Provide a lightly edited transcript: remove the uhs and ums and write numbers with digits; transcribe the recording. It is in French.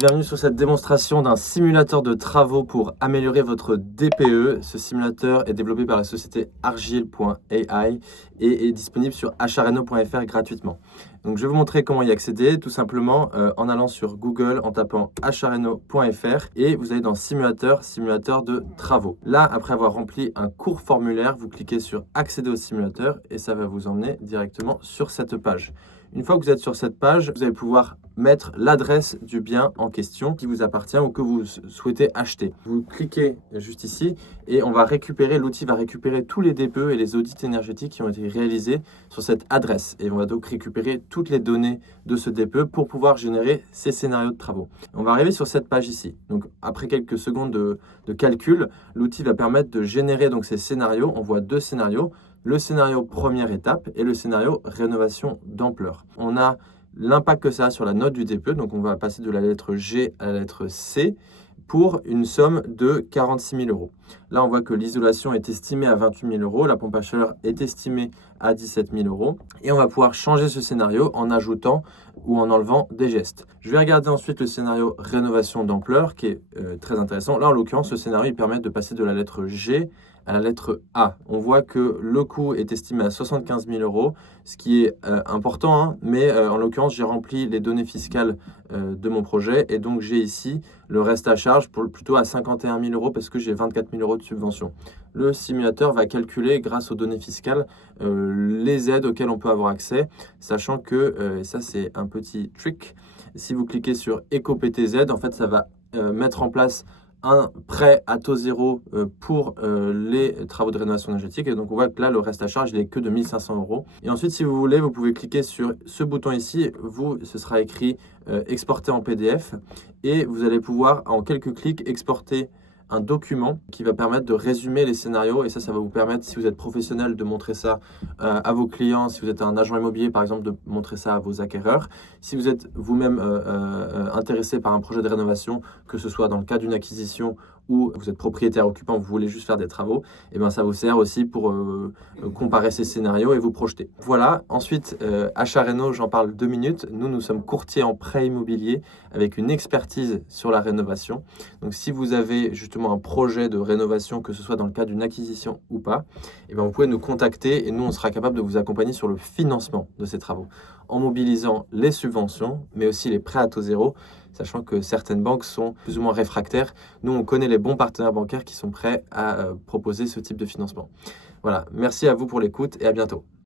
Bienvenue sur cette démonstration d'un simulateur de travaux pour améliorer votre DPE. Ce simulateur est développé par la société Argile.ai et est disponible sur achareno.fr gratuitement. Donc je vais vous montrer comment y accéder, tout simplement en allant sur Google, en tapant achareno.fr et vous allez dans simulateur de travaux. Là, après avoir rempli un court formulaire, vous cliquez sur accéder au simulateur et ça va vous emmener directement sur cette page. Une fois que vous êtes sur cette page, vous allez pouvoir mettre l'adresse du bien en question qui vous appartient ou que vous souhaitez acheter. Vous cliquez juste ici et l'outil va récupérer tous les DPE et les audits énergétiques qui ont été réalisés sur cette adresse. Et on va donc récupérer toutes les données de ce DPE pour pouvoir générer ces scénarios de travaux. On va arriver sur cette page ici. Donc après quelques secondes de calcul, l'outil va permettre de générer donc ces scénarios. On voit deux scénarios. Le scénario première étape et le scénario rénovation d'ampleur. On a l'impact que ça a sur la note du DPE, donc on va passer de la lettre G à la lettre C pour une somme de 46 000 euros. Là, on voit que l'isolation est estimée à 28 000 euros, la pompe à chaleur est estimée à 17 000 euros et on va pouvoir changer ce scénario en ajoutant ou en enlevant des gestes. Je vais regarder ensuite le scénario rénovation d'ampleur qui est très intéressant. Là, en l'occurrence, ce scénario il permet de passer de la lettre G à la lettre A. On voit que le coût est estimé à 75 000 euros, ce qui est important, hein, mais en l'occurrence, j'ai rempli les données fiscales de mon projet et donc j'ai ici le reste à charge plutôt à 51 000 euros parce que j'ai 24 000 euros de subvention. Le simulateur va calculer, grâce aux données fiscales, les aides auxquelles on peut avoir accès, sachant que, et ça c'est un petit trick, si vous cliquez sur Éco-PTZ, en fait ça va mettre en place un prêt à taux zéro pour les travaux de rénovation énergétique. Et donc, on voit que là, le reste à charge, il est que de 1 500 euros. Et ensuite, si vous voulez, vous pouvez cliquer sur ce bouton ici. Ce sera écrit exporter en PDF. Et vous allez pouvoir, en quelques clics, exporter un document qui va permettre de résumer les scénarios. Et ça va vous permettre, si vous êtes professionnel, de montrer ça à vos clients. Si vous êtes un agent immobilier, par exemple, de montrer ça à vos acquéreurs. Si vous êtes vous-même intéressé par un projet de rénovation, que ce soit dans le cas d'une acquisition ou vous êtes propriétaire occupant, vous voulez juste faire des travaux, et bien ça vous sert aussi pour comparer ces scénarios et vous projeter. Voilà, ensuite, Achareno, j'en parle 2 minutes. Nous sommes courtiers en prêt immobilier avec une expertise sur la rénovation. Donc si vous avez justement un projet de rénovation, que ce soit dans le cas d'une acquisition ou pas, et bien vous pouvez nous contacter et nous, on sera capable de vous accompagner sur le financement de ces travaux en mobilisant les subventions, mais aussi les prêts à taux zéro, sachant que certaines banques sont plus ou moins réfractaires. Nous, on connaît les bons partenaires bancaires qui sont prêts à proposer ce type de financement. Voilà, merci à vous pour l'écoute et à bientôt.